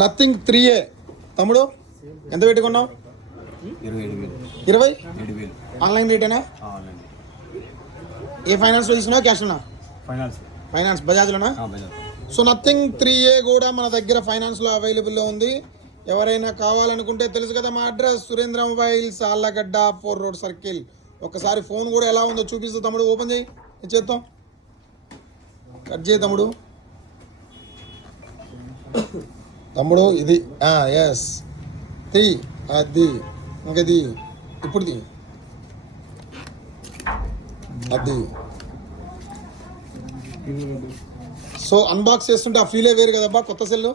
Nothing 3A తమ్ముడు ఎంత పెట్టుకున్నావు? 20 ఆన్లైన్ రేటేనా? ఏ ఫైనాన్స్లో తీసుకున్నావు? క్యాష్లోనా? ఫైనాన్స్ బజాజ్లోనా? సో నథింగ్ 3A కూడా మన దగ్గర ఫైనాన్స్లో అవైలబుల్లో ఉంది. ఎవరైనా కావాలనుకుంటే తెలుసు కదా మా address, Surendra mobiles, Allagadda 4 road circle. ఒకసారి ఫోన్ కూడా ఎలా ఉందో చూపిస్తా తమ్ముడు. ఓపెన్ చేయి, చేద్దాం. కట్ చేయి తమ్ముడు. తమ్ముడు ఇది ఎస్ 3 అది ఇంకది ఇప్పుడుది అది. సో అన్బాక్స్ చేస్తుంటే ఆ ఫీలే వేరు కదబ్బా కొత్త సెల్.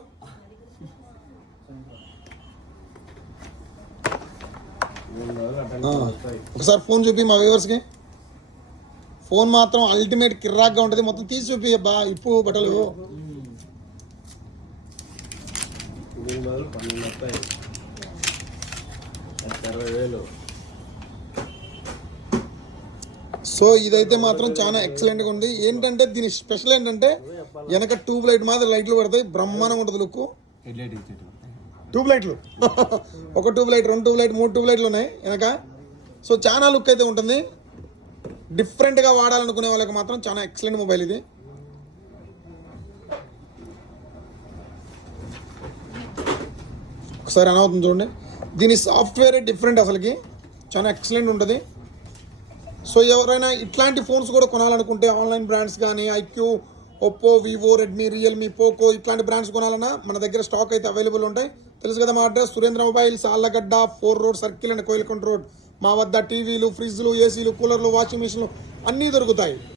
ఒకసారి ఫోన్ చూపి మా వ్యూవర్స్కి. ఫోన్ మాత్రం అల్టిమేట్ కిర్రాక్గా ఉంటుంది. మొత్తం తీసి చూపి అబ్బా. ఇప్పు బట్టలు సో ఇదైతే మాత్రం చాలా ఎక్సలెంట్గా ఉంది. ఏంటంటే దీని స్పెషల్ ఏంటంటే వెనక ట్యూబ్ లైట్ మాత్రం లైట్లు పడతాయి. బ్రహ్మాండంగా ఉంటుంది లుక్. ట్యూబ్ లైట్లు ఒక tube light, 2 tube light, 3 tube లైట్లు ఉన్నాయి వెనక. సో చాలా లుక్ అయితే ఉంటుంది. డిఫరెంట్గా వాడాలనుకునే వాళ్ళకి మాత్రం చాలా ఎక్సలెంట్ మొబైల్ ఇది. ఒకసారి అని అవుతుంది చూడండి. దీని సాఫ్ట్వేర్ డిఫరెంట్, అసలుకి చాలా ఎక్సలెంట్ ఉంటుంది. సో ఎవరైనా ఇట్లాంటి ఫోన్స్ కూడా కొనాలనుకుంటే ఆన్లైన్ బ్రాండ్స్ కానీ iQOO, Oppo, Vivo, Redmi, Realme, Poco ఇట్లాంటి బ్రాండ్స్ కొనాలన్నా మన దగ్గర స్టాక్ అయితే అవైలబుల్ ఉంటాయి. తెలుసు కదా మా address, Surendra mobiles, Allagadda 4 road circle and Koilkonda road. మా వద్ద టీవీలు, ఫ్రిడ్జ్లు, ఏసీలు, కూలర్లు, వాషింగ్ మిషన్లు అన్నీ దొరుకుతాయి.